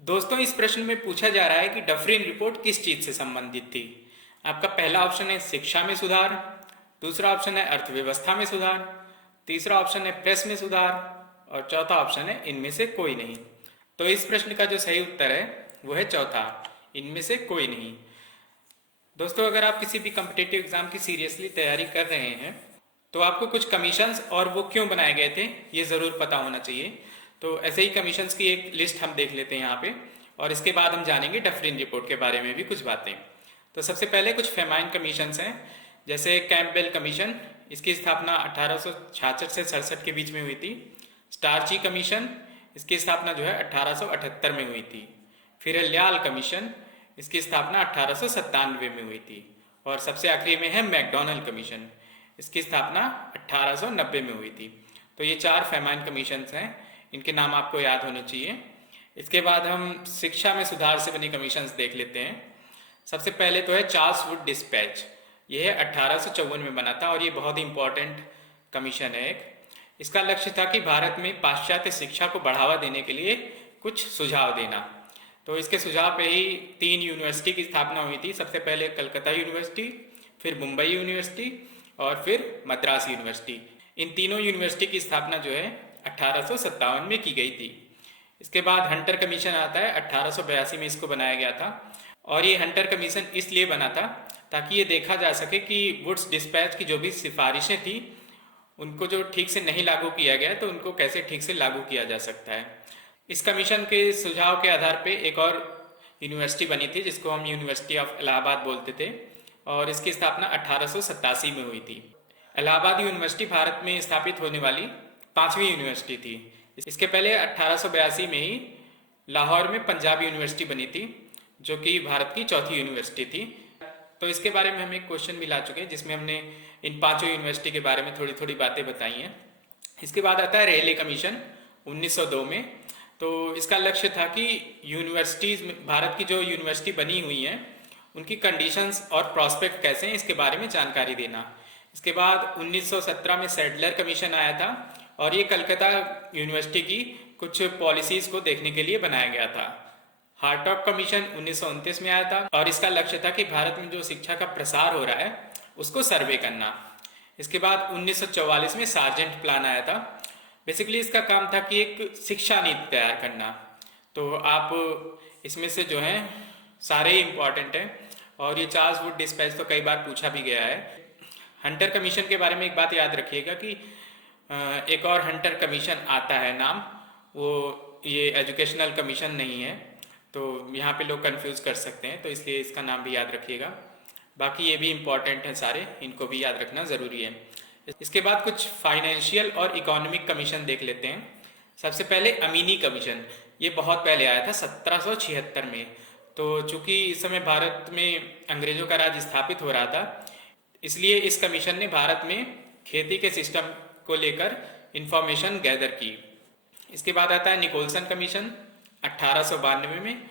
दोस्तों, इस प्रश्न में पूछा जा रहा है कि डफरिन रिपोर्ट किस चीज से संबंधित थी। आपका पहला ऑप्शन है शिक्षा में सुधार, दूसरा ऑप्शन है अर्थव्यवस्था में सुधार, तीसरा ऑप्शन है प्रेस में सुधार और चौथा ऑप्शन है इनमें से कोई नहीं। तो इस प्रश्न का जो सही उत्तर है वो है चौथा, इनमें से कोई नहीं। दोस्तों, अगर आप किसी भी कम्पिटेटिव एग्जाम की सीरियसली तैयारी कर रहे हैं तो आपको कुछ कमीशंस और वो क्यों बनाए गए थे ये ज़रूर पता होना चाहिए। तो ऐसे ही कमीशंस की एक लिस्ट हम देख लेते हैं यहाँ पे, और इसके बाद हम जानेंगे डफरिन रिपोर्ट के बारे में भी कुछ बातें। तो सबसे पहले कुछ फेमाइन कमीशंस हैं, जैसे कैंपबेल कमीशन। इसकी स्थापना 1866 से 67 के बीच में हुई थी। स्टारची कमीशन, इसकी स्थापना जो है 1878 में हुई थी। फिर ल्याल कमीशन, इसकी स्थापना 1897 में हुई थी। और सबसे आखिरी में है मैकडोनल्ड कमीशन, इसकी स्थापना 1890 में हुई थी। तो ये चार फेमाइन कमीशंस हैं, इनके नाम आपको याद होने चाहिए। इसके बाद हम शिक्षा में सुधार से बनी कमीशंस देख लेते हैं। सबसे पहले तो है चार्ल्स वुड डिस्पैच। ये है 1854 में बना था और ये बहुत ही इंपॉर्टेंट कमीशन है एक। इसका लक्ष्य था कि भारत में पाश्चात्य शिक्षा को बढ़ावा देने के लिए कुछ सुझाव देना। तो इसके सुझाव पे ही 3 यूनिवर्सिटी की स्थापना हुई थी। सबसे पहले कलकत्ता यूनिवर्सिटी, फिर मुंबई यूनिवर्सिटी और फिर मद्रास यूनिवर्सिटी। इन तीनों यूनिवर्सिटी की स्थापना जो है 1857 में की गई थी। इसके बाद हंटर कमीशन आता है, 1882 में इसको बनाया गया था। और ये हंटर कमीशन इसलिए बना था ताकि ये देखा जा सके कि वुड्स डिस्पैच की जो भी सिफारिशें थी उनको जो ठीक से नहीं लागू किया गया तो उनको कैसे ठीक से लागू किया जा सकता है। इस कमीशन के सुझाव के आधार पे एक और यूनिवर्सिटी बनी थी जिसको हम यूनिवर्सिटी ऑफ इलाहाबाद बोलते थे, और इसकी स्थापना 1887 में हुई थी। इलाहाबाद यूनिवर्सिटी भारत में स्थापित होने वाली 5वीं यूनिवर्सिटी थी। इसके पहले 1882 में ही लाहौर में पंजाब यूनिवर्सिटी बनी थी, जो कि भारत की चौथी यूनिवर्सिटी थी। तो इसके बारे में हम एक क्वेश्चन भी ला चुके हैं जिसमें हमने इन पांचों यूनिवर्सिटी के बारे में थोड़ी थोड़ी बातें बताई हैं। इसके बाद आता है रेले कमीशन 1902 में। तो इसका लक्ष्य था कि यूनिवर्सिटीज़ में, भारत की जो यूनिवर्सिटी बनी हुई हैं उनकी कंडीशंस और प्रॉस्पेक्ट कैसे हैं इसके बारे में जानकारी देना। इसके बाद 1917 में सैडलर कमीशन आया था और ये कलकत्ता यूनिवर्सिटी की कुछ पॉलिसीज़ को देखने के लिए बनाया गया था। हार्टॉग कमीशन 1929 में आया था और इसका लक्ष्य था कि भारत में जो शिक्षा का प्रसार हो रहा है उसको सर्वे करना। इसके बाद 1944 में सार्जेंट प्लान आया था। बेसिकली इसका काम था कि एक शिक्षा नीति तैयार करना। तो आप इसमें से जो है सारे ही इम्पॉर्टेंट हैं, और ये चार्ल्स वुड डिस्पैच तो कई बार पूछा भी गया है। हंटर कमीशन के बारे में एक बात याद रखिएगा कि एक और हंटर कमीशन आता है नाम, वो ये एजुकेशनल कमीशन नहीं है, तो यहाँ पे लोग कंफ्यूज कर सकते हैं, तो इसलिए इसका नाम भी याद रखिएगा। बाकी ये भी इम्पॉर्टेंट हैं सारे, इनको भी याद रखना ज़रूरी है। इसके बाद कुछ फाइनेंशियल और इकोनॉमिक कमीशन देख लेते हैं। सबसे पहले अमीनी कमीशन, ये बहुत पहले आया था 1776 में। तो चूंकि इस समय भारत में अंग्रेजों का राज स्थापित हो रहा था, इसलिए इस कमीशन ने भारत में खेती के सिस्टम को लेकर इंफॉर्मेशन गैदर की। इसके बाद आता है निकोलसन कमीशन 1892 में।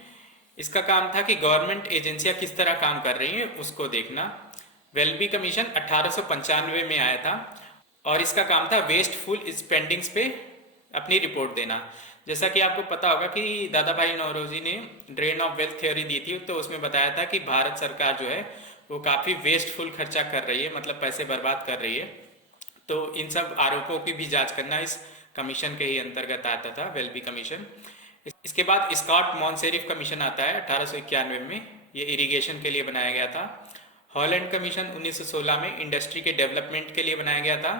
इसका काम था कि गवर्नमेंट एजेंसियां किस तरह काम कर रही हैं उसको देखना। वेलबी कमीशन 1895 में आया था और इसका काम था वेस्टफुल स्पेंडिंग्स पे अपनी रिपोर्ट देना। जैसा कि आपको पता होगा कि दादा भाई नौरोजी ने ड्रेन ऑफ वेल्थ थ्योरी दी थी, तो उसमें बताया था कि भारत सरकार जो है वो काफ़ी वेस्टफुल खर्चा कर रही है, मतलब पैसे बर्बाद कर रही है। तो इन सब आरोपों की भी जांच करना इस कमीशन के ही अंतर्गत आता था, वेलबी कमीशन। इसके बाद स्कॉट मॉन्सेरिफ कमीशन आता है 1891 में, ये इरिगेशन के लिए बनाया गया था। हॉलैंड कमीशन 1916 में इंडस्ट्री के डेवलपमेंट के लिए बनाया गया था।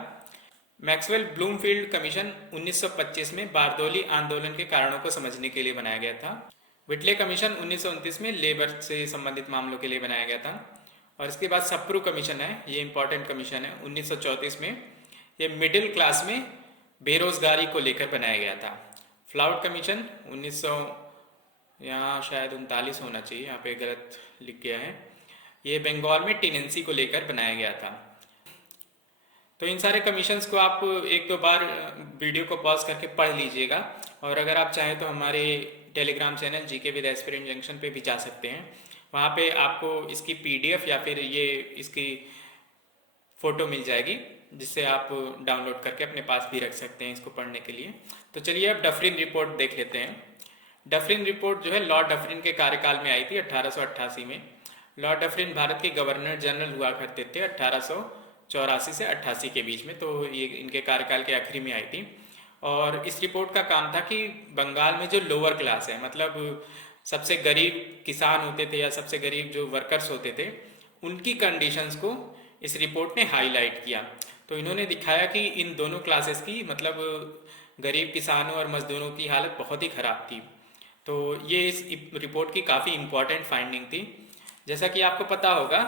मैक्सवेल ब्लूमफील्ड कमीशन 1925 में बारदोली आंदोलन के कारणों को समझने के लिए बनाया गया था। विटले कमीशन 1929 में लेबर से संबंधित मामलों के लिए बनाया गया था। और इसके बाद सप्रू कमीशन है, ये इंपॉर्टेंट कमीशन है 1934 में। ये मिडिल क्लास में बेरोजगारी को लेकर बनाया गया था। फ्लाउड कमीशन 1900, यहाँ शायद 39 होना चाहिए, यहाँ पे गलत लिख गया है। ये बंगाल में टेनेंसी को लेकर बनाया गया था। तो इन सारे कमीशंस को आप एक दो बार वीडियो को पॉज करके पढ़ लीजिएगा, और अगर आप चाहें तो हमारे Telegram channel GK with aspirant junction पे भी जा सकते हैं। वहाँ पे आपको इसकी पीडीएफ या फिर ये इसकी फ़ोटो मिल जाएगी, जिससे आप डाउनलोड करके अपने पास भी रख सकते हैं इसको पढ़ने के लिए। तो चलिए अब डफरिन रिपोर्ट देख लेते हैं। डफरिन रिपोर्ट जो है लॉर्ड डफरिन के कार्यकाल में आई थी 1888 में। लॉर्ड डफरिन भारत के गवर्नर जनरल हुआ करते थे 1884 से 88 के बीच में, तो ये इनके कार्यकाल के आखिरी में आई थी। और इस रिपोर्ट का काम था कि बंगाल में जो लोअर क्लास है, मतलब सबसे गरीब किसान होते थे या सबसे गरीब जो वर्कर्स होते थे, उनकी कंडीशंस को इस रिपोर्ट ने हाईलाइट किया। तो इन्होंने दिखाया कि इन दोनों क्लासेस की, मतलब गरीब किसानों और मजदूरों की हालत बहुत ही ख़राब थी। तो ये इस रिपोर्ट की काफ़ी इम्पॉर्टेंट फाइंडिंग थी। जैसा कि आपको पता होगा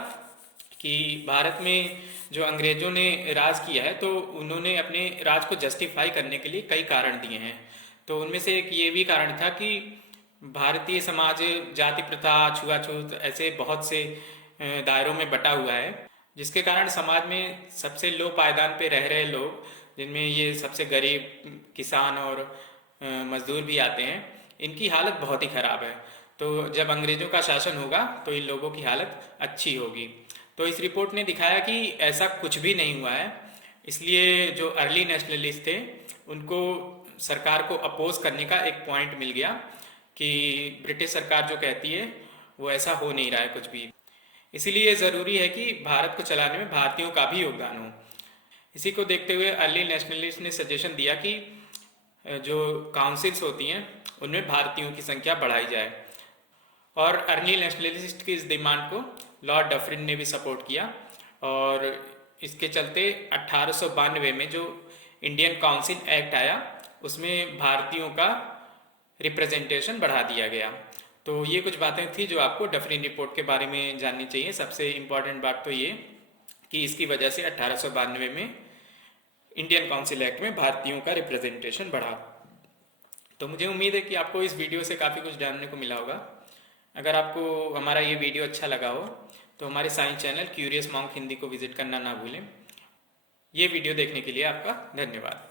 कि भारत में जो अंग्रेज़ों ने राज किया है, तो उन्होंने अपने राज को जस्टिफाई करने के लिए कई कारण दिए हैं। तो उनमें से एक ये भी कारण था कि भारतीय समाज जाति प्रथा, छुआछूत ऐसे बहुत से दायरों में बटा हुआ है, जिसके कारण समाज में सबसे लो पायदान पे रह रहे लोग, जिनमें ये सबसे गरीब किसान और मजदूर भी आते हैं, इनकी हालत बहुत ही ख़राब है। तो जब अंग्रेज़ों का शासन होगा तो इन लोगों की हालत अच्छी होगी। तो इस रिपोर्ट ने दिखाया कि ऐसा कुछ भी नहीं हुआ है। इसलिए जो अर्ली नेशनलिस्ट थे उनको सरकार को अपोज करने का एक पॉइंट मिल गया कि ब्रिटिश सरकार जो कहती है वो ऐसा हो नहीं रहा है कुछ भी। इसीलिए ज़रूरी है कि भारत को चलाने में भारतीयों का भी योगदान हो। इसी को देखते हुए अर्ली नेशनलिस्ट ने सजेशन दिया कि जो काउंसिल्स होती हैं उनमें भारतीयों की संख्या बढ़ाई जाए। और अर्ली नेशनलिस्ट की इस डिमांड को लॉर्ड डफरिन ने भी सपोर्ट किया, और इसके चलते 1892 में जो इंडियन काउंसिल एक्ट आया उसमें भारतीयों का रिप्रेजेंटेशन बढ़ा दिया गया। तो ये कुछ बातें थी जो आपको डफरिन रिपोर्ट के बारे में जाननी चाहिए। सबसे इम्पॉर्टेंट बात तो ये कि इसकी वजह से 1892 में इंडियन काउंसिल एक्ट में भारतीयों का रिप्रेजेंटेशन बढ़ा। तो मुझे उम्मीद है कि आपको इस वीडियो से काफ़ी कुछ जानने को मिला होगा। अगर आपको हमारा ये वीडियो अच्छा लगा हो तो हमारे science channel curious monk Hindi को विजिट करना ना भूलें। ये वीडियो देखने के लिए आपका धन्यवाद।